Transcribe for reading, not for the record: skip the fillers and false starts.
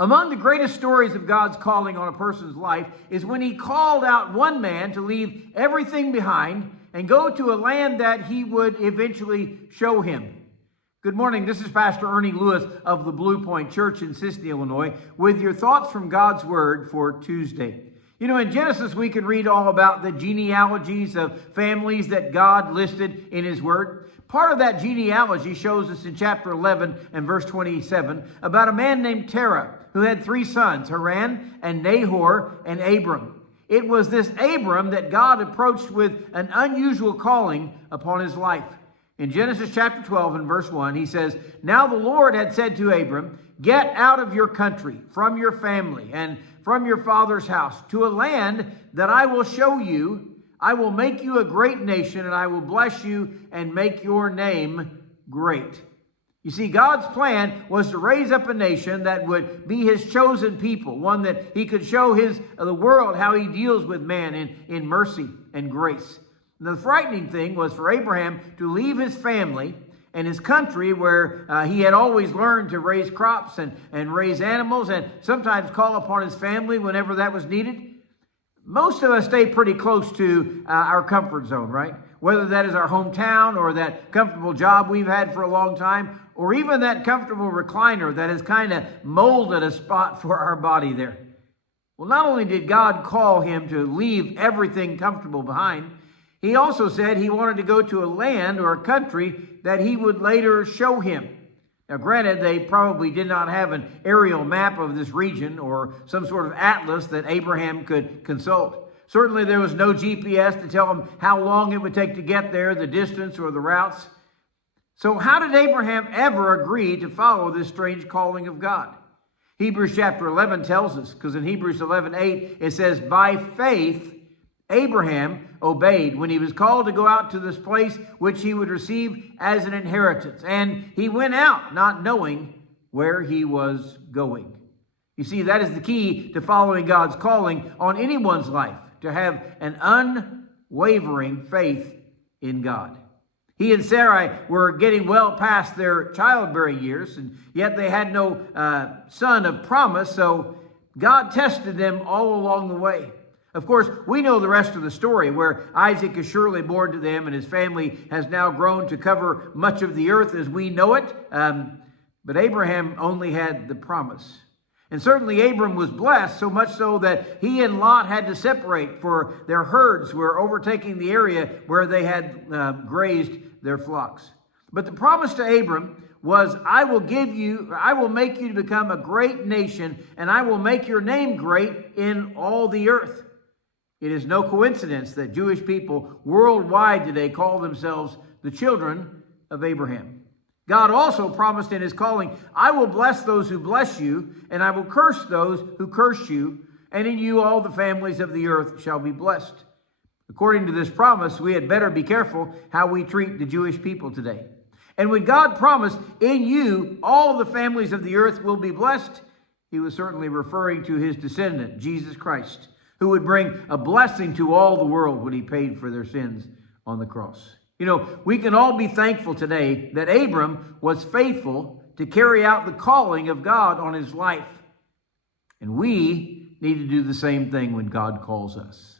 Among the greatest stories of God's calling on a person's life is when he called out one man to leave everything behind and go to a land that he would eventually show him. Good morning, this is Pastor Ernie Lewis of the Blue Point Church in Sisseton, Illinois, with your thoughts from God's Word for Tuesday. You know, in Genesis, we can read all about the genealogies of families that God listed in His Word. Part of that genealogy shows us in chapter 11 and verse 27 about a man named Terah who had 3 sons, Haran and Nahor and Abram. It was this Abram that God approached with an unusual calling upon his life. In Genesis chapter 12 and verse 1, he says, "Now the Lord had said to Abram, get out of your country, from your family, and from your father's house, to a land that I will show you. I will make you a great nation, and I will bless you and make your name great." You see, God's plan was to raise up a nation that would be His chosen people, one that He could show the world how He deals with man in mercy and grace. And the frightening thing was for Abraham to leave his family and his country where he had always learned to raise crops and raise animals and sometimes call upon his family whenever that was needed. Most of us stay pretty close to our comfort zone, right? Whether that is our hometown or that comfortable job we've had for a long time, or even that comfortable recliner that has kind of molded a spot for our body there. Well, not only did God call him to leave everything comfortable behind, He also said he wanted to go to a land or a country that He would later show him. Now, granted, they probably did not have an aerial map of this region or some sort of atlas that Abraham could consult. Certainly, there was no GPS to tell him how long it would take to get there, the distance or the routes. So how did Abraham ever agree to follow this strange calling of God? Hebrews chapter 11 tells us, because in Hebrews 11:8 it says, "By faith Abraham obeyed when he was called to go out to this place which he would receive as an inheritance. And he went out not knowing where he was going." You see, that is the key to following God's calling on anyone's life, to have an unwavering faith in God. He and Sarai were getting well past their childbearing years, and yet they had no son of promise, so God tested them all along the way. Of course, we know the rest of the story, where Isaac is surely born to them, and his family has now grown to cover much of the earth as we know it. But Abraham only had the promise. And certainly Abram was blessed, so much so that he and Lot had to separate, for their herds were overtaking the area where they had grazed their flocks. But the promise to Abram was, I will make you to become a great nation, and I will make your name great in all the earth. It is no coincidence that Jewish people worldwide today call themselves the children of Abraham. God also promised in His calling, I will bless those who bless you, and I will curse those who curse you, and in you all the families of the earth shall be blessed. According to this promise, we had better be careful how we treat the Jewish people today. And when God promised, in you all the families of the earth will be blessed, He was certainly referring to His descendant, Jesus Christ, who would bring a blessing to all the world when He paid for their sins on the cross. You know, we can all be thankful today that Abram was faithful to carry out the calling of God on his life. And we need to do the same thing when God calls us.